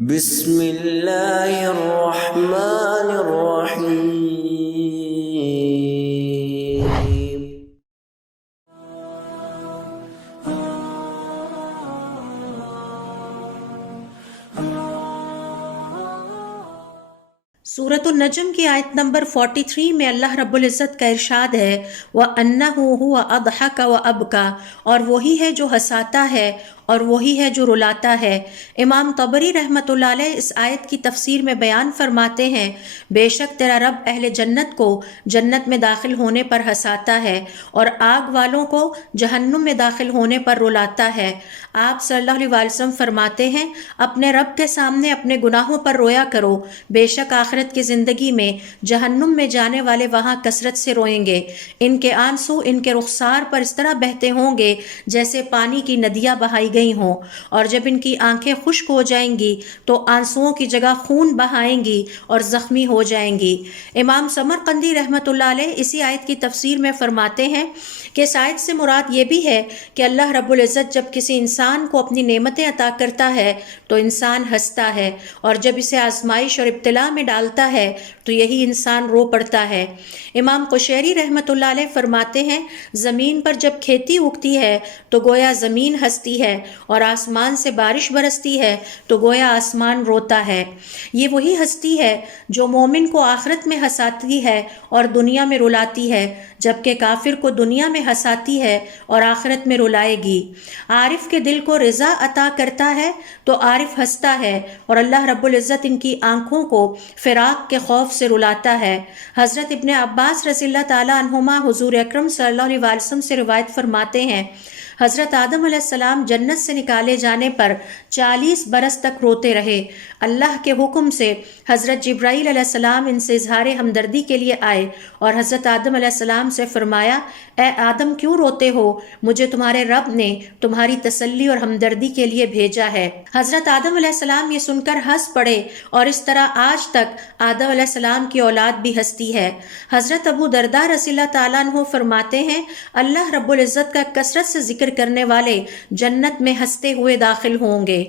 بسم اللہ الرحمن الرحیم۔ سورۃ النجم کی آیت نمبر 43 میں اللہ رب العزت کا ارشاد ہے وَأَنَّهُ هُوَ أَضْحَكَ وَأَبْكَى، اور وہی ہے جو ہنساتا ہے اور وہی ہے جو رلاتا ہے۔ امام طبری رحمۃ اللہ علیہ اس آیت کی تفسیر میں بیان فرماتے ہیں بے شک تیرا رب اہل جنت کو جنت میں داخل ہونے پر ہنساتا ہے اور آگ والوں کو جہنم میں داخل ہونے پر رلاتا ہے۔ آپ صلی اللہ علیہ وسلم فرماتے ہیں اپنے رب کے سامنے اپنے گناہوں پر رویا کرو، بے شک آخرت کی زندگی میں جہنم میں جانے والے وہاں کثرت سے روئیں گے، ان کے آنسو ان کے رخسار پر اس طرح بہتے ہوں گے جیسے پانی کی ندیاں بہائی گئی ہوں، اور جب ان کی آنکھیں خشک ہو جائیں گی تو آنسوؤں کی جگہ خون بہائیں گی اور زخمی ہو جائیں گی۔ امام سمرقندی رحمۃ اللہ علیہ اسی آیت کی تفسیر میں فرماتے ہیں کہ اس آیت سے مراد یہ بھی ہے کہ اللہ رب العزت جب کسی انسان کو اپنی نعمتیں عطا کرتا ہے تو انسان ہنستا ہے، اور جب اسے آزمائش اور ابتلا میں ڈالتا ہے تو یہی انسان رو پڑتا ہے۔ امام قشیری رحمۃ اللہ علیہ فرماتے ہیں زمین پر جب کھیتی اگتی ہے تو گویا زمین ہنستی ہے، اور آسمان سے بارش برستی ہے تو گویا آسمان روتا ہے۔ یہ وہی ہستی ہے جو مومن کو آخرت میں ہنساتی ہے اور دنیا میں رلاتی ہے، جبکہ کافر کو دنیا میں ہنساتی ہے اور آخرت میں رلائے گی۔ عارف کے دل کو رضا عطا کرتا ہے تو عارف ہنستا ہے، اور اللہ رب العزت ان کی آنکھوں کو فراق کے خوف سے رلاتا ہے۔ حضرت ابن عباس رضی اللہ تعالی عنہما حضور اکرم صلی اللہ علیہ وسلم سے روایت فرماتے ہیں حضرت آدم علیہ السلام جنت سے نکالے جانے پر 40 برس تک روتے رہے۔ اللہ کے حکم سے حضرت جبرائیل علیہ السلام ان سے اظہار ہمدردی کے لیے آئے اور حضرت آدم علیہ السلام سے فرمایا اے آدم کیوں روتے ہو؟ مجھے تمہارے رب نے تمہاری تسلی اور ہمدردی کے لیے بھیجا ہے۔ حضرت آدم علیہ السلام یہ سن کر ہنس پڑے، اور اس طرح آج تک آدم علیہ السلام کی اولاد بھی ہنستی ہے۔ حضرت ابو درداء رضی اللہ تعالیٰ عنہ فرماتے ہیں اللہ رب العزت کا کثرت سے ذکر کرنے والے جنت میں ہنستے ہوئے داخل ہوں گے۔